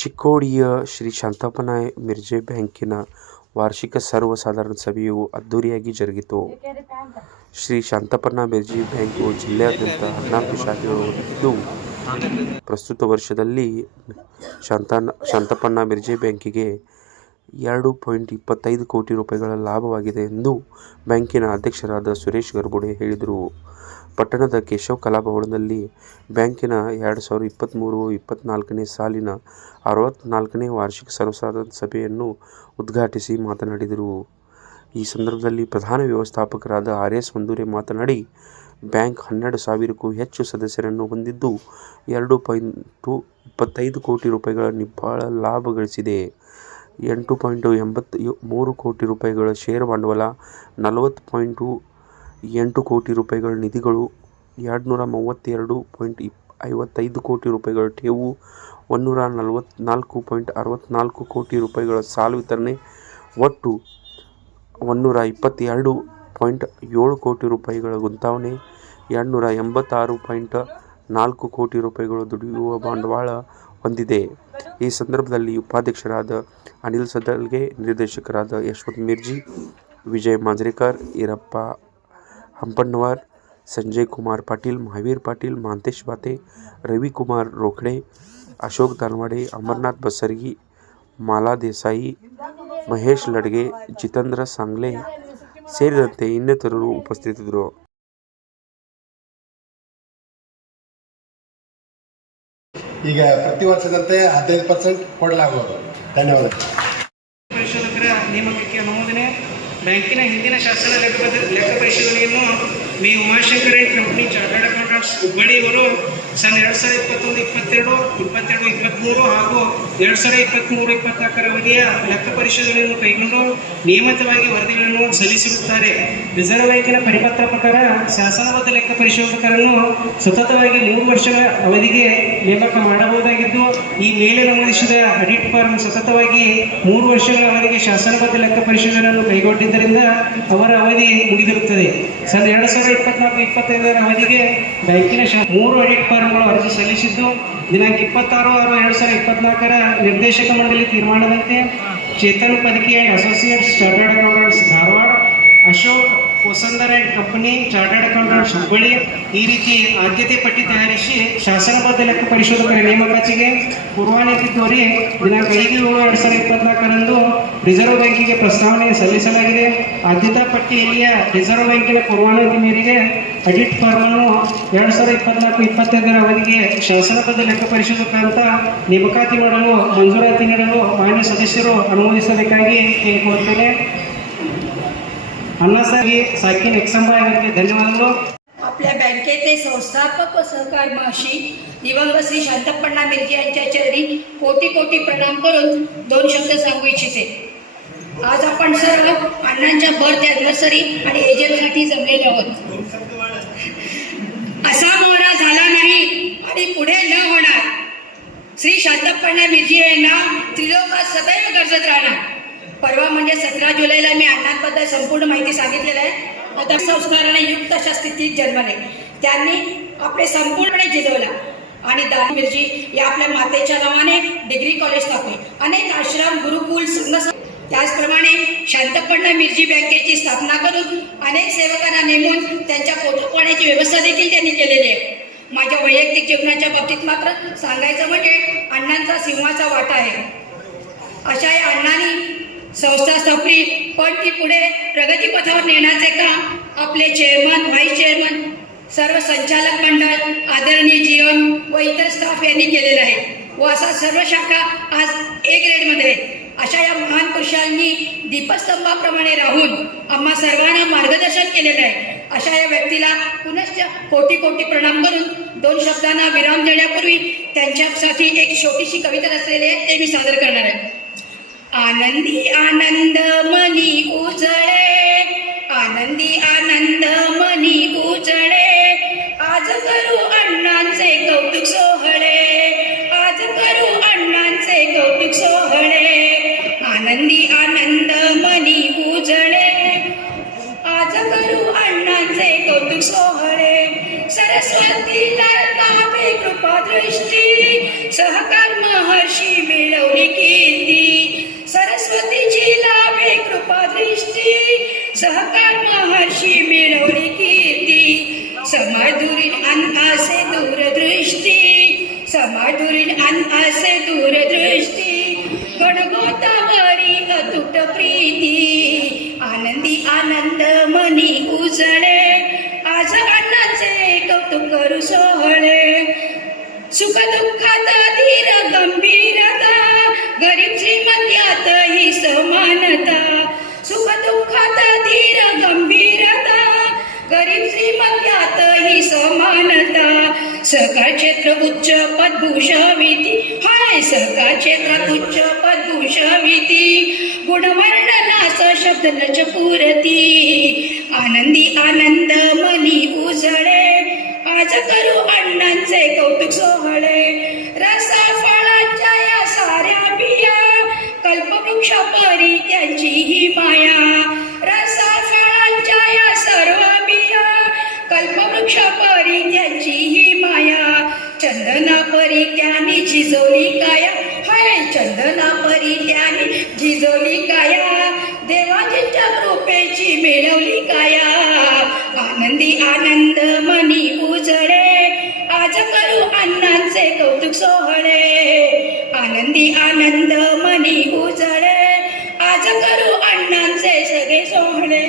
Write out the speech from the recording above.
ಚಿಕ್ಕೋಡಿಯ ಶ್ರೀ ಶಾಂತಪ್ಪನ ಮಿರ್ಜೆ ಬ್ಯಾಂಕಿನ ವಾರ್ಷಿಕ ಸರ್ವಸಾಧಾರಣ ಸಭೆಯು ಅದ್ದೂರಿಯಾಗಿ ಜರುಗಿತು. ಶ್ರೀ ಶಾಂತಪ್ಪನ ಮಿರ್ಜೆ ಬ್ಯಾಂಕು ಜಿಲ್ಲೆಯಾದ್ಯಂತ 14 ಶಾಖೆಗಳು ಹೊಂದಿದ್ದು, ಪ್ರಸ್ತುತ ವರ್ಷದಲ್ಲಿ ಶಾಂತಪ್ಪನ ಮಿರ್ಜೆ ಬ್ಯಾಂಕಿಗೆ 2.25 ಕೋಟಿ ರೂಪಾಯಿಗಳ ಲಾಭವಾಗಿದೆ ಎಂದು ಬ್ಯಾಂಕಿನ ಅಧ್ಯಕ್ಷರಾದ ಸುರೇಶ್ ಗರ್ಗುಡೆ ಹೇಳಿದರು. ಪಟ್ಟಣದ ಕೇಶವ ಕಲಾಭವನದಲ್ಲಿ ಬ್ಯಾಂಕಿನ 2023-24ನೇ ಸಾಲಿನ 64ನೇ ವಾರ್ಷಿಕ ಸರ್ವಸಾಧಾರಣ ಸಭೆಯನ್ನು ಉದ್ಘಾಟಿಸಿ ಮಾತನಾಡಿದರು. ಈ ಸಂದರ್ಭದಲ್ಲಿ ಪ್ರಧಾನ ವ್ಯವಸ್ಥಾಪಕರಾದ RS ಮಂದೂರೆ ಮಾತನಾಡಿ, ಬ್ಯಾಂಕ್ 12,000ಕ್ಕೂ ಹೆಚ್ಚು ಸದಸ್ಯರನ್ನು ಹೊಂದಿದ್ದು 2.25 ಕೋಟಿ ರೂಪಾಯಿಗಳ ನಿವ್ವಳ ಲಾಭ ಗಳಿಸಿದೆ. 8.83 ಕೋಟಿ ರೂಪಾಯಿಗಳ ಷೇರು ಬಂಡವಾಳ, 40.8 ಕೋಟಿ ರೂಪಾಯಿಗಳ ನಿಧಿಗಳು, 232.55 ಕೋಟಿ ರೂಪಾಯಿಗಳ ಠೇವು, 144.64 ಕೋಟಿ ರೂಪಾಯಿಗಳ ಸಾಲ ವಿತರಣೆ, ಒಟ್ಟು 122.7 ಕೋಟಿ ರೂಪಾಯಿಗಳ ಗುಂತವಣೆ, 286.4 ಕೋಟಿ ರೂಪಾಯಿಗಳ ದುಡಿಯುವ ಬಂಡವಾಳ ಹೊಂದಿದೆ. ಈ ಸಂದರ್ಭದಲ್ಲಿ ಉಪಾಧ್ಯಕ್ಷರಾದ ಅನಿಲ್ ಸದಲ್ಗೆ, ನಿರ್ದೇಶಕರಾದ ಯಶವಂತ್ ಮಿರ್ಜಿ, ವಿಜಯ್ ಮಾಂಜ್ರೇಕರ್, ಈರಪ್ಪ ಹಂಪಣ್ಣವರ್, ಸಂಜಯ್ ಕುಮಾರ್ ಪಾಟೀಲ್, ಮಹಾವೀರ್ ಪಾಟೀಲ್, ಮಹಾಂತೇಶ್ ಬಾತೆ, ರವಿಕುಮಾರ್ ರೋಖಡೆ, ಅಶೋಕ್ ದಾನವಾಡೆ, ಅಮರನಾಥ್ ಬಸರಗಿ, ಮಾಲಾ ದೇಸಾಯಿ, ಮಹೇಶ್ ಲಡ್ಗೆ, ಜಿತೇಂದ್ರ ಸಾಂಗ್ಲೆ ಸೇರಿದಂತೆ ಇನ್ನಿತರರು ಉಪಸ್ಥಿತರಿದ್ದರು. ಈಗ ಪ್ರತಿ ವರ್ಷದಂತೆ 15% ಕೊಡಲಾಗುವುದು. ಧನ್ಯವಾದ. ಪರಿಶೋಧಕರ ನೇಮಕಕ್ಕೆ ಅನುಮೋದನೆ. ಬ್ಯಾಂಕಿನ ಹಿಂದಿನ ಶಾಸನ ಲೆಕ್ಕ ಪರಿಶೋಧನೆಯನ್ನು ಮೇ Umashankar and company chartered accountants Hubballi ಇವರು ಸನ್ 2021-22, 22-23 ಹಾಗೂ 2023-24 ಅವಧಿಯ ಲೆಕ್ಕ ಪರಿಶೋಧನೆಯನ್ನು ಕೈಗೊಂಡು ನಿಯಮಿತವಾಗಿ ವರದಿಗಳನ್ನು ಸಲ್ಲಿಸಿರುತ್ತಾರೆ. ರಿಸರ್ವ್ ಬ್ಯಾಂಕಿನ ಪರಿಪತ್ರ ಪ್ರಕಾರ ಶಾಸನಬದ್ಧ ಲೆಕ್ಕ ಪರಿಶೋಧಕರನ್ನು ಸತತವಾಗಿ 3 ವರ್ಷಗಳ ಅವಧಿಗೆ ನೇಮಕ ಮಾಡಬಹುದಾಗಿದ್ದು, ಈ ಮೇಲೆ ನಮೂದಿಸಿದ ಆಡಿಟ್ ಫಾರ್ಮ್ ಸತತವಾಗಿ 3 ವರ್ಷಗಳ ಅವಧಿಗೆ ಶಾಸನಬದ್ಧ ಲೆಕ್ಕ ಪರಿಶೋಧನೆಯನ್ನು ಕೈಗೊಂಡಿದ್ದರಿಂದ ಅವರ ಅವಧಿ ಮುಗಿದಿರುತ್ತದೆ. ಸನ್ 2024-25 ಅವಧಿಗೆ ಬ್ಯಾಂಕಿನ 3 ಆಡಿಟ್ ಫಾರ್ಮ್ಗಳು ಅರ್ಜಿ ಸಲ್ಲಿಸಿದ್ದು, ದಿನಾಂಕ 26/6/2024 ನಿರ್ದೇಶಕ ಮಂಡಳಿ ತೀರ್ಮಾನದಂತೆ Chetan Padaki and associates chartered accountants Dharwad, Ashok Kosandar and company chartered accountants Hubballi ಈ ರೀತಿ ಆದ್ಯತೆ ಪಟ್ಟಿ ತಯಾರಿಸಿ ಶಾಸನಬದ್ಧ ಲೆಕ್ಕ ಪರಿಶೋಧಕರ ನೇಮಕಾತಿಗೆ ಪೂರ್ವಾನುಮತಿ ಕೋರಿ ದಿನಾಂಕ 5/7/2024 ರಿಸರ್ವ್ ಬ್ಯಾಂಕಿಗೆ ಪ್ರಸ್ತಾವನೆ ಸಲ್ಲಿಸಲಾಗಿದೆ. ಆದ್ಯತಾ ಪಟ್ಟಿಯಲ್ಲಿಯ ರಿಸರ್ವ್ ಬ್ಯಾಂಕಿನ ಪೂರ್ವಾನುಮತಿ ಮೇರೆಗೆ ಆಡಿಟ್ ಫಾರ್ಮ್ ಅನ್ನು 2024-25 ಅವಧಿಗೆ ಶಾಸನಬದ್ಧ ಲೆಕ್ಕ ಪರಿಶೋಧಕ ಅಂತ ನೇಮಕಾತಿ ಮಾಡಲು ಮಂಜೂರಾತಿ ನೀಡಲು ಮಾನ್ಯ ಸದಸ್ಯರು ಅನುಮೋದಿಸಬೇಕಾಗಿ ಕೇಳಿಕೊಳ್ಳುತ್ತೇನೆ. अन्नासाठी साकीन एकसंभाव्य धन्यवाद. आपल्या बँकेचे संस्थापक व सहकर्मशी दिवंगत श्री शांतप्पण्णा मिर्जे यांच्या चरणी कोटी कोटी प्रणाम करून 2 शब्द सांगू इच्छिते. आज आपण सर्व अण्णांच्या बर्थ ॲनिव्हर्सरी आणि एजंटसाठी जमलेले आहोत. असा मोहरा झाला नाही आणि पुढे न होणार. श्री शांतप्पण्णा मिर्जे यांना त्रिलोकात सदैव गरजत राहणार. परवा म्हणजे 17 जुलैला मी अण्णांबद्दल संपूर्ण माहिती सांगितलेली आहे. आता संस्काराने युक्त अशा स्थितीत जन्मले. त्यांनी आपले संपूर्णपणे जिजवला आणि दादा मिर्जी या आपल्या मातेच्या नावाने डिग्री कॉलेज स्थापले. अनेक आश्रम, गुरुकुल, संघ, त्याचप्रमाणे शांतप्पण्णा मिर्जी बँकेची स्थापना करून अनेक सेवकांना नेमून त्यांच्या पोटपाण्याची व्यवस्था देखील त्यांनी केलेली आहे. माझ्या वैयक्तिक जीवनाच्या बाबतीत मात्र सांगायचं म्हणजे अण्णांचा सिंहाचा वाटा आहे. अशा या अण्णांनी संस्था स्थापली, पण ती पुढे प्रगतीपथावर नेण्याचे काम आपले चेअरमन, व्हाईस चेअरमन, सर्व संचालक मंडळ, आदरणीय जीवन व इतर स्टाफ यांनी केलेलं आहे. व असा सर्व शाखा आज A ग्रेडमध्ये आहेत. अशा या महान पुरुषांनी दीपस्तंभाप्रमाणे राहून आम्हा सर्वांना मार्गदर्शन केलेलं आहे. अशा या व्यक्तीला पुनश्च कोटी कोटी प्रणाम करून 2 शब्दांना विराम देण्यापूर्वी त्यांच्यासाठी एक छोटीशी कविता रचलेली आहे, ते मी सादर करणार आहे. आनंदी आनंद मनी उजळे, आनंदी आनंद मनी उजळे, आज करू अण्णांचे कौतुक सोहळे, आज करू अण्णांचे कौतुक सोहळे. आनंदी आनंद मनी उजळे, आज करू अण्णांचे कौतुक सोहळे. सरस्वती लाभे कृपा दृष्टी सहकार महर्षी सहकार महर्षी मिळवली कीर्ती समाधुरीन अन असे दूरदृष्टी समाधुरीन अन असे दूरदृष्टी गणगोतावरी अतुट प्रीती आनंदी आनंद मनी उजळे आज अण्णांचे कौतुक करू सोहळे सुख दुःखात धीर गंभीरता गरीब श्रीमंत्यात ही समानता सुख दुःखात धीर गंभीरता गरीब श्रीमंत्यात ही समानता सहकार क्षेत्र उच्च पद भूषविती हाय सहकार क्षेत्र उच्च पद भूषविती गुणवर्णनास शब्द लचपुरती आनंदी आनंद मनी उजळे आज करू अण्णांचे कौतुक सोहळे रसा फळांच्या या साऱ्या बिया कल्पवृक्ष परी त्यांची ही माया रसा फळांच्या या सर्व बिया कल्पवृक्ष परी त्यांची ही माया चंदना परी त्याने झिजवली काया हाय चंदना परी त्याने झिजवली काया देवाजींच्या कृपेची मिळवली काया आनंदी आनंद मनी उजळे आज करू अण्णांचे कौतुक सोहळे आनंदी आनंद मनी उजळे आज करू अण्णांचे सगळे सोहळे.